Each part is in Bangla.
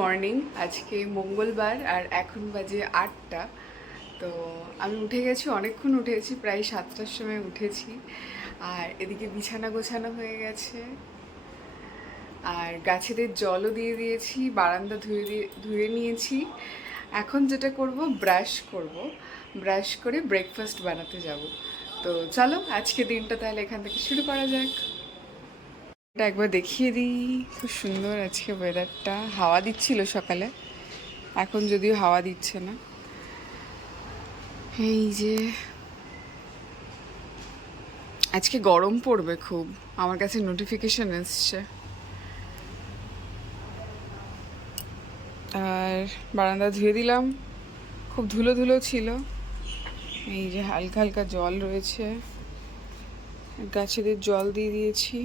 মর্নিং। আজকে মঙ্গলবার আর এখন বাজে 8টা। তো আমি উঠে গেছি, অনেকক্ষণ উঠেছি, প্রায় 7টার সময় উঠেছি। আর এদিকে বিছানা গোছানো হয়ে গেছে, আর গাছেদের জলও দিয়ে দিয়েছি, বারান্দা ধুয়ে নিয়েছি। এখন যেটা করব, ব্রাশ করে ব্রেকফাস্ট বানাতে যাব। তো চলো আজকে দিনটা তাহলে এখান থেকে শুরু করা যাক। এটা একবার দেখিয়ে দিই, খুব সুন্দর আজকে ওয়েদারটা। হাওয়া দিচ্ছিল সকালে, এখন যদিও হাওয়া দিচ্ছে না। এই যে আজকে গরম পড়বে খুব, আমার কাছে নোটিফিকেশন এসছে। আর বারান্দা ধুয়ে দিলাম, খুব ধুলো ধুলো ছিল। এই যে হালকা হালকা জল রয়েছে, গাছেদের জল দিয়ে দিয়েছি।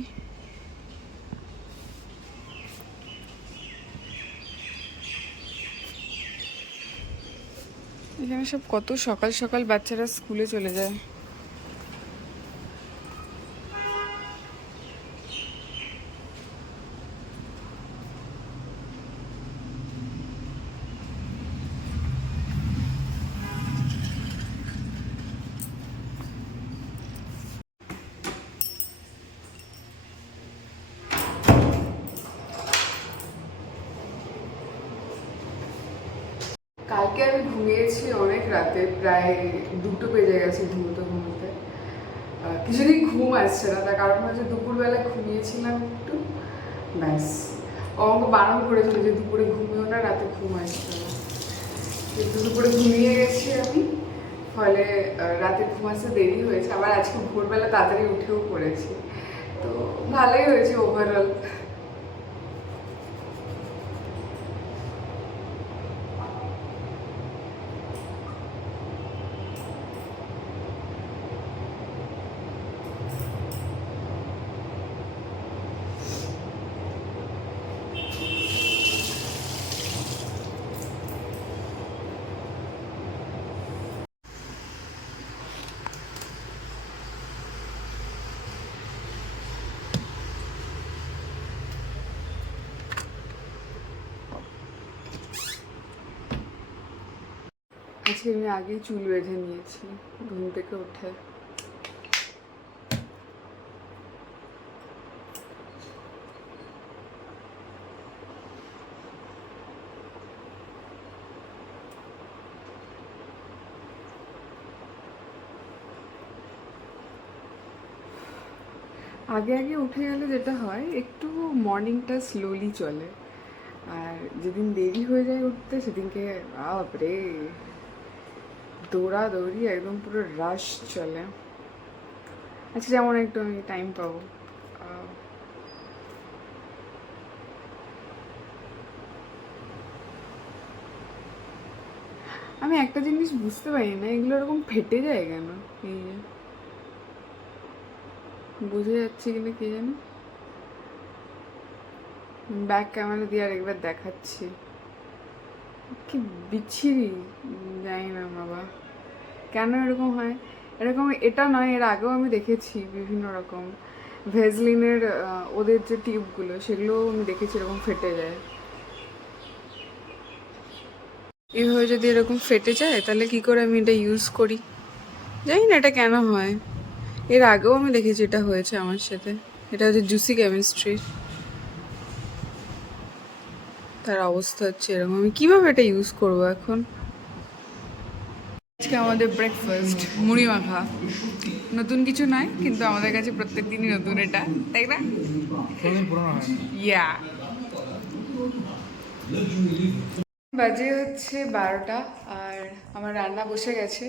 এখানে সব কত সকাল সকাল বাচ্চারা স্কুলে চলে যায়। কালকে আমি ঘুমিয়েছি অনেক রাতে, প্রায় 2টো বেজে গেছে ঘুমোতে ঘুমোতে। কিছুদিন ঘুম আসছে না, তার কারণ হচ্ছে দুপুরবেলা ঘুমিয়েছিলাম একটু, ব্যাস। ও আমাকে বারণ করেছিল যে দুপুরে ঘুমিও না, রাতে ঘুম আসছে না, কিন্তু দুপুরে ঘুমিয়ে গেছি আমি, ফলে রাতে ঘুম আসতে দেরি হয়েছে। আবার আজকে ভোরবেলা তাড়াতাড়ি উঠেও পড়েছি, তো ভালোই হয়েছে ওভারঅল। আজকে আমি আগেই চুল বেঁধে নিয়েছি ঘুম থেকে উঠে। আগে আগে উঠে গেলে যেটা হয়, একটু মর্নিংটা স্লোলি চলে, আর যেদিন দেরি হয়ে যায় উঠতে সেদিনকে বাপরে দৌড়াদৌড়ি, একদম পুরো রাশ চলে। আচ্ছা, যেমন একটু আমি টাইম পাবো। আহ, আমি একটা জিনিস বুঝতে পারি না, এগুলো এরকম ফেটে যায় কেন? এই যে বুঝে যাচ্ছে কিনা কে জানে। ব্যাক ক্যামেরা দিয়ে আরেকবার দেখাচ্ছি, কি বিচ্ছিরি। জানি না বাবা কেন এরকম হয়। এরকম এটা নয়, এর আগেও আমি দেখেছি বিভিন্ন রকম ভেজলিনের ওদের যে টিউবগুলো, সেগুলোও আমি দেখেছি এরকম ফেটে যায়। এইভাবে যদি এরকম ফেটে যায় তাহলে কি করে আমি এটা ইউজ করি, জানি না এটা কেন হয়। এর আগেও আমি দেখেছি এটা হয়েছে আমার সাথে। এটা হচ্ছে জুসি কেমিস্ট্রি, তার অবস্থা হচ্ছে এরকম। আমি কিভাবে এটা ইউজ করব এখন? আজকে আমাদের ব্রেকফাস্ট মুড়ি মাখা। নতুন কিছু নয়, কিন্তু আমাদের কাছে প্রত্যেক দিনই নতুন এটা, তাই না? ইয়া। বাজে হচ্ছে 12টা, আর আমার রান্না বসে গেছে।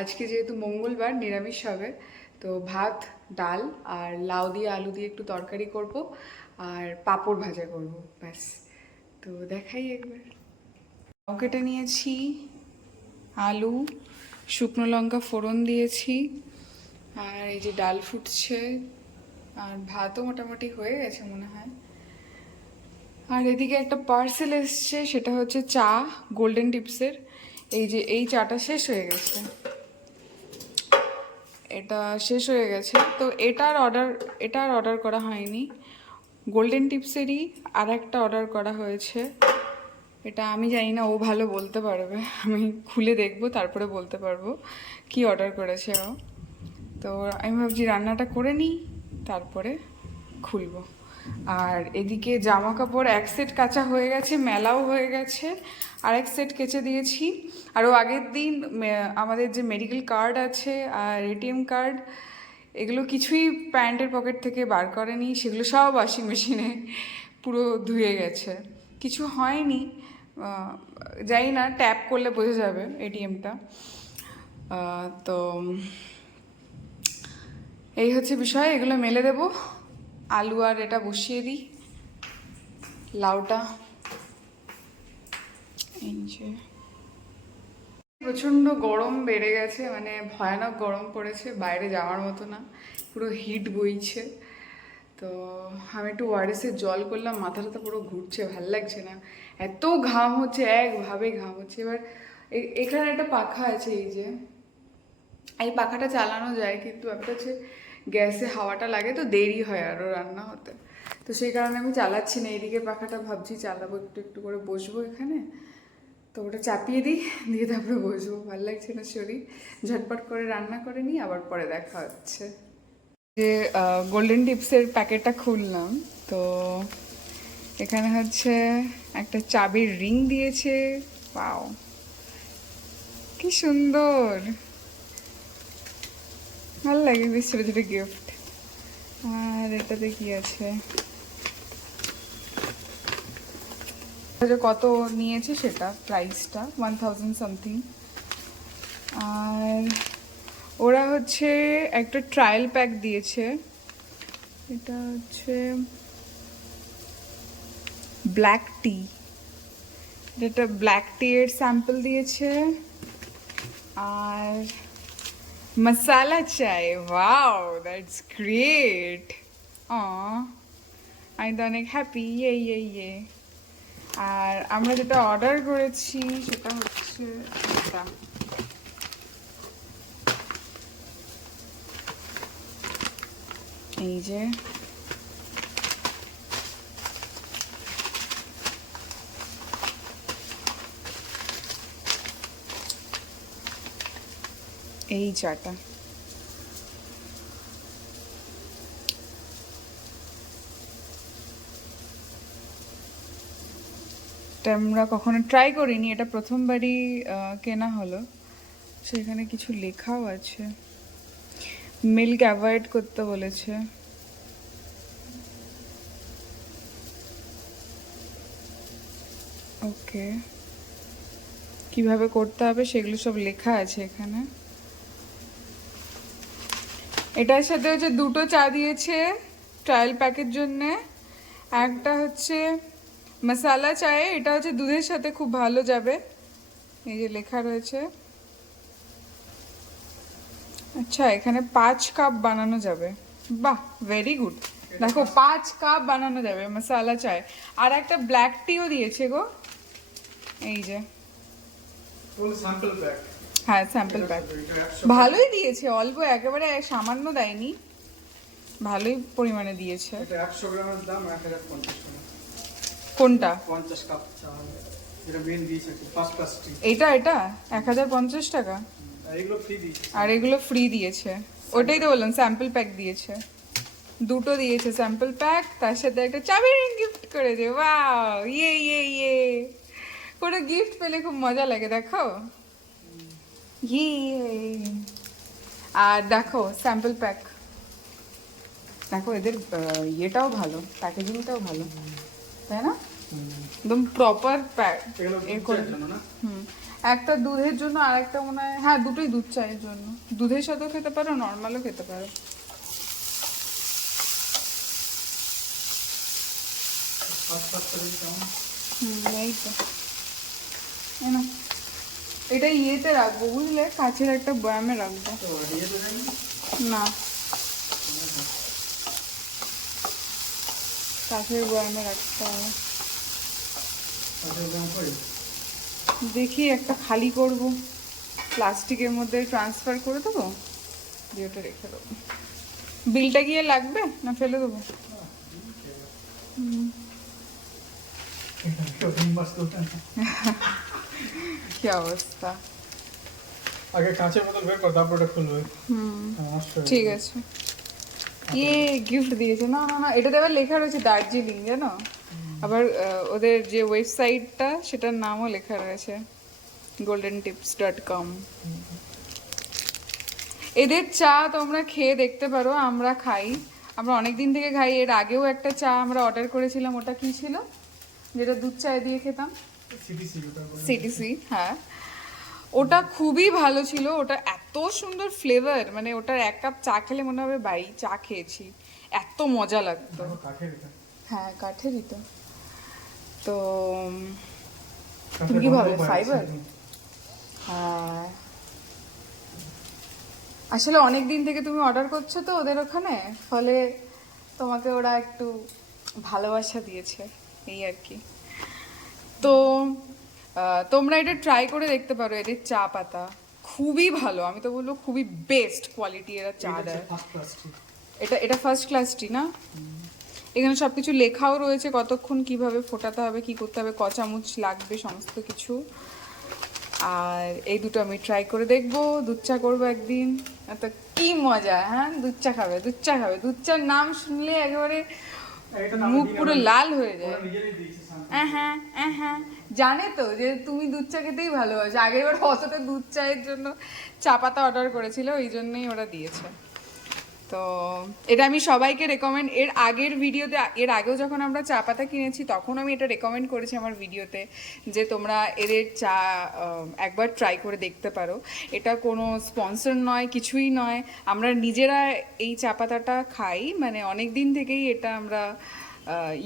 আজকে যেহেতু মঙ্গলবার, নিরামিষ হবে। তো ভাত, ডাল আর লাউ দিয়ে আলু দিয়ে একটু তরকারি করব, আর পাঁপড় ভাজা করব, ব্যাস। তো দেখাই একবার। লাউ কেটে নিয়েছি, আলু, শুকনো লঙ্কা ফোড়ন দিয়েছি, আর এই যে ডাল ফুটছে, আর ভাতও মোটামুটি হয়ে গেছে মনে হয়। আর এদিকে একটা পার্সেল এসছে, সেটা হচ্ছে চা, গোল্ডেন টিপসের। এই যে এই চাটা শেষ হয়ে গেছে, এটা শেষ হয়ে গেছে, তো এটা আর অর্ডার করা হয়নি। গোল্ডেন টিপসেরই আর একটা অর্ডার করা হয়েছে, এটা আমি জানি না, ও ভালো বলতে পারবে। আমি খুলে দেখবো তারপরে বলতে পারবো কি অর্ডার করেছে ও। তো আমি ভাবছি রান্নাটা করে নিই, তারপরে খুলবো। আর এদিকে জামা কাপড় এক সেট কাচা হয়ে গেছে, মেলাও হয়ে গেছে, আর এক সেট কেচে দিয়েছি। আরও আগের দিন আমাদের যে মেডিকেল কার্ড আছে আর এটিএম কার্ড, এগুলো কিছুই প্যান্টের পকেট থেকে বার করেনি, সেগুলো সব ওয়াশিং মেশিনে পুরো ধুয়ে গেছে। কিছু হয়নি, জানি না, ট্যাপ করলে বোঝা যাবে এটিএমটা। তো এই হচ্ছে বিষয়, এগুলো মেলে দেবো। আলু আর এটা বসিয়ে দিই, লাউটা। এই যে প্রচণ্ড গরম বেড়ে গেছে, মানে ভয়ানক গরম পড়েছে, বাইরে যাওয়ার মতো না, পুরো হিট বইছে। তো আমি একটু ওআরএসের জল করলাম, মাথাটা তো পুরো ঘুরছে, ভাল লাগছে না, এত ঘাম হচ্ছে, একভাবে ঘাম হচ্ছে। এবার এখানে একটা পাখা আছে, এই যে এই পাখাটা চালানো যায়, কিন্তু ব্যাপারটা হচ্ছে গ্যাসে হাওয়াটা লাগে তো দেরি হয় আরও রান্না হতে। তো সেই কারণে আমি চালাচ্ছি না, এইদিকে পাখাটা ভাবছি চালাবো, একটু একটু করে বসবো এখানে। তো ওটা চাপিয়ে দিই, দিয়ে তারপরে বসবো, ভালো লাগছে না শরীর। ঝটপট করে রান্না করে নিই, আবার পরে দেখা হচ্ছে। যে গোল্ডেন টিপসের প্যাকেটটা খুললাম, তো এখানে হচ্ছে একটা চাবির রিং দিয়েছে। পাও কি সুন্দর, ভালো লাগে বেশ, ছোটো ছোটো গিফট। আর এটাতে কি আছে, কত নিয়েছে সেটা, প্রাইসটা 1000 সামথিং। আর ওরা হচ্ছে একটা ট্রায়াল প্যাক দিয়েছে, এটা হচ্ছে ব্ল্যাক টি, এটা ব্ল্যাক টি এর স্যাম্পল দিয়েছে। আর মশালা চাই, ওয়াও দ্যাটস গ্রেট। আমি তো অনেক হ্যাপি, ইয়ে। আর আমরা যেটা অর্ডার করেছি সেটা হচ্ছে এটা, এই যে এই চাটা। এটা আমরা কখনো ট্রাই করিনি, এটা প্রথমবারই কেনা হলো। সেখানে কিছু লেখাও আছে, মিল্ক অ্যাভয়েড করতে বলেছে। ওকে, কিভাবে করতে হবে সেগুলো সব লেখা আছে এখানে। এটার সাথে হচ্ছে দুটো চা দিয়েছে ট্রায়াল প্যাকের জন্যে। একটা হচ্ছে মশালা চায়ে, এটা হচ্ছে দুধের সাথে খুব ভালো যাবে, এই যে লেখা রয়েছে। আচ্ছা, এখানে 5 কাপ বানানো যাবে, বাহ ভেরি গুড। দেখো 5 কাপ বানানো যাবে মশালা চায়। আর একটা ব্ল্যাক টিও দিয়েছে গো, এই যে হ্যাঁ স্যাম্পল প্যাক, ভালোই দিয়েছে, অল্প একেবারে সামান্য দেয়নি, ভালোই পরিমাণে দিয়েছে। 100 গ্রামের দাম 1050 টাকা। কোনটা? 50 কাপ চা, এটা মেন দিয়েছে ফার্স্ট ক্লাসটি। এটা 1050 টাকা, আর এগুলো ফ্রি দিয়েছে। আর এগুলো ফ্রি দিয়েছে, ওটাই তো বললাম, স্যাম্পল প্যাক দিয়েছে, দুটো দিয়েছে স্যাম্পল প্যাক, তার সাথে একটা চাবি রিং গিফট করেছে। ওয়াও, ইয়ে। কোনো গিফট পেলে খুব মজা লাগে, দেখো ইয়ে। আর দেখো স্যাম্পল প্যাক, দেখো এদের ইয়েটাও ভালো, প্যাকেজিংটাও ভালো, তাই না? একদম প্রপার প্যাক এ করে। একটা দুধের জন্য আর একটা মনে হয়, হ্যাঁ দুটোই দুধ চায়ের জন্য, দুধের সাথেও খেতে পারো, নর্মালও খেতে পারো। এই তো এটা ইয়েতে রাখবো, বুঝলে, কাছের একটা বয়ামে রাখবো। না, কাছের বয়ামে রাখতে হবে। দেখি একটা খালি করব, প্লাস্টিকের মধ্যে ট্রান্সফার করে দেবো, দিয়ে ওটা রেখে দেবো। বিলটা গিয়ে লাগবে না ফেলে দেবো? বাজতে হতো না। কি অবস্থা। আগে কাঁচের বোতল বের কর, তারপর ওটা খুলবে। নষ্ট হয়ে ঠিক যাবে। আছে। গিফট দিয়েছে, না না না, এটাতে আবার লেখা রয়েছে দার্জিলিং, জানো? আবার ওদের যে ওয়েবসাইটটা সেটার নামও লেখা রয়েছে, goldentips.com। এদের চা তোমরা খেয়ে দেখতে পারো, আমরা খাই, আমরা অনেক দিন থেকে খাই। এর আগেও একটা চা আমরা অর্ডার করেছিলাম, ওটা কি ছিল যেটা দুধ চায় দিয়ে খেতাম? সিটিসি ওটা বলে। সিটিসি, হ্যাঁ। ওটা খুবই ভালো ছিল, ওটা এত সুন্দর ফ্লেভার, মানে ওটার এক কাপ চা খেলে মনে হবে বাড়ি চা খেয়েছি, এত মজা লাগতো। দেখো কাঠের এটা। হ্যাঁ, কাঠেরই তো। তো কাঠের তুমি কি গন্ধ ভাবে পাই, ফাইবার? সেরকম। হ্যাঁ, আসলে অনেক দিন থেকে তুমি অর্ডার করছো তো ওদের ওখানে, ফলে তোমাকে ওরা একটু ভালোবাসা দিয়েছে, এই আর কি। তো তোমরা এটা ট্রাই করে দেখতে পারো, এদের চা পাতা খুবই ভালো, আমি তো বলবো খুবই বেস্ট কোয়ালিটি এরা চা এটা দেয়। ফার্স্ট ক্লাস টি। এটা ফার্স্ট ক্লাস টি না? এখানে সবকিছু লেখাও রয়েছে, কতক্ষণ কিভাবে ফোটাতে হবে, কি করতে হবে, ক চামচ লাগবে, সমস্ত কিছু। আর এই দুটো আমি ট্রাই করে দেখবো, দুধ চা করবো একদিন। তো কি মজা, হ্যাঁ, দুধ চা খাবে, দুধ চা খাবে, দুধ চার নাম শুনলে একেবারে এটা তো মুখ আমি পুরো দিই, লাল হয়ে যায়। ওরা নিজেরই দিয়েছে শান্তি। হ্যাঁ, হ্যাঁ, জানে তো যে তুমি দুধ চা খেতেই ভালোবাসো, আগের বার অতটা দুধ চায়ের জন্য চা পাতা অর্ডার করেছিল, ওই জন্যই ওরা দিয়েছে। তো এটা আমি সবাইকে রেকমেন্ড, এর আগের ভিডিওতে, এর আগেও যখন আমরা চা পাতা কিনেছি তখন আমি এটা রেকমেন্ড করেছি আমার ভিডিওতে, যে তোমরা এদের চা একবার ট্রাই করে দেখতে পারো। এটা কোনো স্পন্সর নয়, কিছুই নয়, আমরা নিজেরা এই চা পাতাটা খাই, মানে অনেক দিন থেকেই এটা আমরা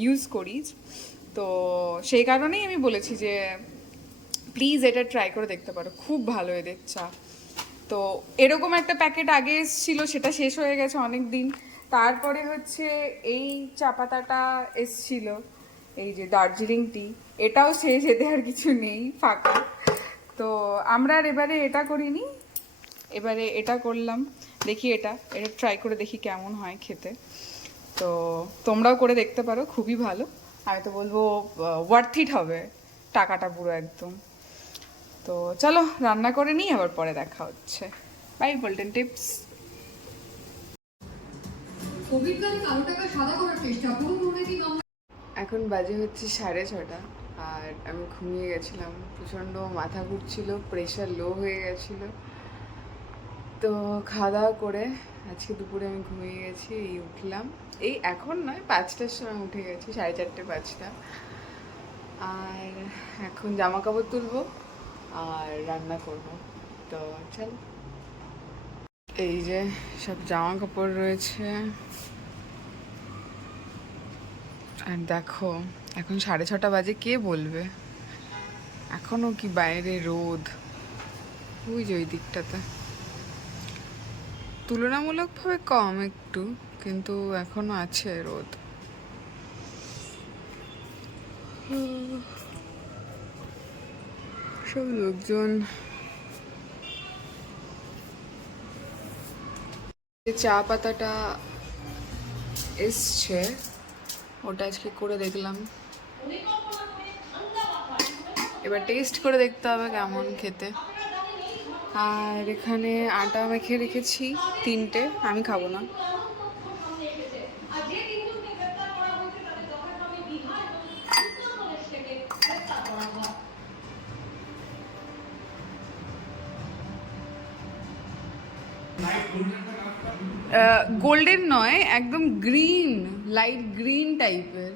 ইউজ করি। তো সেই কারণেই আমি বলেছি যে প্লিজ এটা ট্রাই করে দেখতে পারো, খুব ভালো এদের চা। তো এরকম একটা প্যাকেট আগে এসেছিল, সেটা শেষ হয়ে গেছে অনেক দিন। তারপরে হচ্ছে এই চা পাতাটা এসছিল, এই যে দার্জিলিং টি, এটাও শেষ, এতে আর কিছু নেই, ফাঁকা। তো আমরা আর এবারে এটা করিনি, এবারে এটা করলাম। দেখি এটা এটা ট্রাই করে দেখি কেমন হয় খেতে। তো তোমরাও করে দেখতে পারো, খুবই ভালো। আমি তো বলবো ওয়ার্থ ইট হবে, টাকাটা পুরো একদম। তো চলো রান্না করে নিই, আবার পরে দেখা হচ্ছে। By golden tips. কোভিডকালে কালো টাকা সাদা করার চেষ্টা পুরো দুর্নীতি দমন। এখন বাজে হচ্ছে 6:30, আর আমি ঘুমিয়ে গেছিলাম, প্রচণ্ড মাথা ঘুরছিল, প্রেশার লো হয়ে গেছিল। তো খাওয়া দাওয়া করে আজকে দুপুরে আমি ঘুমিয়ে গেছি, এই উঠলাম, এই এখন নয় 5টার সময় উঠে গেছি, 4:30 5টা। আর এখন জামা কাপড় তুলবো আর রান্না করব। তো চল, এই যে সব জামা কাপড় রয়েছে। আর দেখো এখন 6:30 বাজে, কে বলবে এখনো কি বাইরে রোদ, ওই যে ওই দিকটাতে তুলনামূলকভাবে কম একটু, কিন্তু এখনো আছে রোদ। সব লোকজন চা পাতাটা এসছে, ওটা আজকে করে দেখলাম, এবার টেস্ট করে দেখতে হবে কেমন খেতে। আর এখানে আটা মেখে রেখেছি 3টে, আমি খাবো না। গোল্ডেন নয়, একদম গ্রিন, লাইট গ্রিন টাইপের।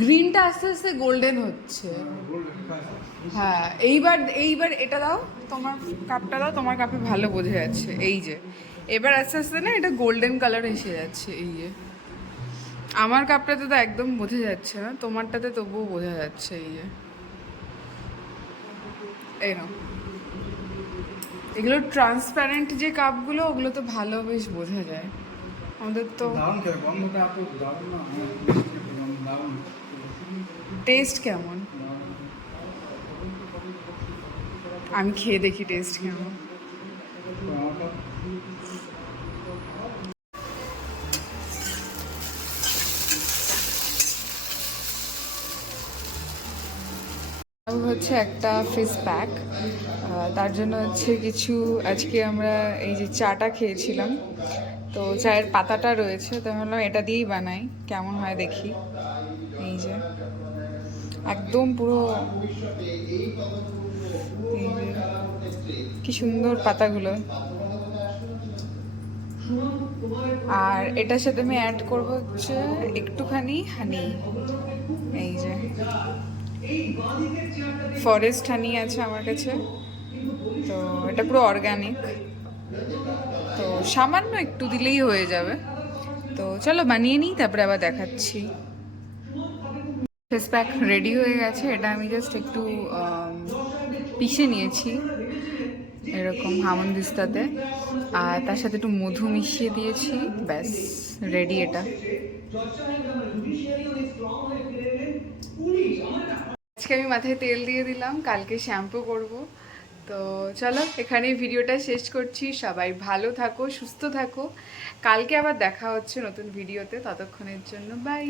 গ্রিনটা আস্তে আস্তে গোল্ডেন হচ্ছে। হ্যাঁ, এইবার এইবার এটা দাও, তোমার কাপটা দাও, তোমার কাপে ভালো বোঝা যাচ্ছে। এই যে এবার আস্তে আস্তে না এটা গোল্ডেন কালার এসে যাচ্ছে। এই যে আমার কাপটাতে তো একদম বোঝা যাচ্ছে না, তোমারটাতে তবুও বোঝা যাচ্ছে। এই যে এই নাও, এগুলো ট্রান্সপারেন্ট যে কাপগুলো, ওগুলো তো ভালো বেশ বোঝা যায়। আমাদের তো দারুণ খেয়ে, গন্ধটা এত দারুণ না, দারুণ। টেস্ট কেমন, আমি খেয়ে দেখি টেস্ট কেমন। হচ্ছে একটা ফেস প্যাক, তার জন্য হচ্ছে কিছু, আজকে আমরা এই যে চাটা খেয়েছিলাম তো চায়ের পাতাটা রয়েছে, তো ভাবলাম এটা দিয়েই বানাই, কেমন হয় দেখি। এই যে একদম পুরো, এই যে কি সুন্দর পাতাগুলো। আর এটার সাথে আমি অ্যাড করবো হচ্ছে একটুখানি হানি। এই যে ফরেস্ট হানি আছে আমার কাছে, তো এটা পুরো অর্গানিক, তো সামান্য একটু দিলেই হয়ে যাবে। তো চলো বানিয়ে নিই, তারপরে আবার দেখাচ্ছি। ফেস প্যাক রেডি হয়ে গেছে, এটা আমি জাস্ট একটু পিষে নিয়েছি এরকম হামনদিস্তাতে, আর তার সাথে একটু মধু মিশিয়ে দিয়েছি, ব্যাস রেডি এটা। আজকে আমি মাথায় তেল দিয়ে দিলাম, কালকে শ্যাম্পু করব। তো চলো এখানেই ভিডিওটা শেষ করছি, সবাই ভালো থাকো, সুস্থ থাকো, কালকে আবার দেখা হচ্ছে নতুন ভিডিওতে, ততক্ষণের জন্য বাই।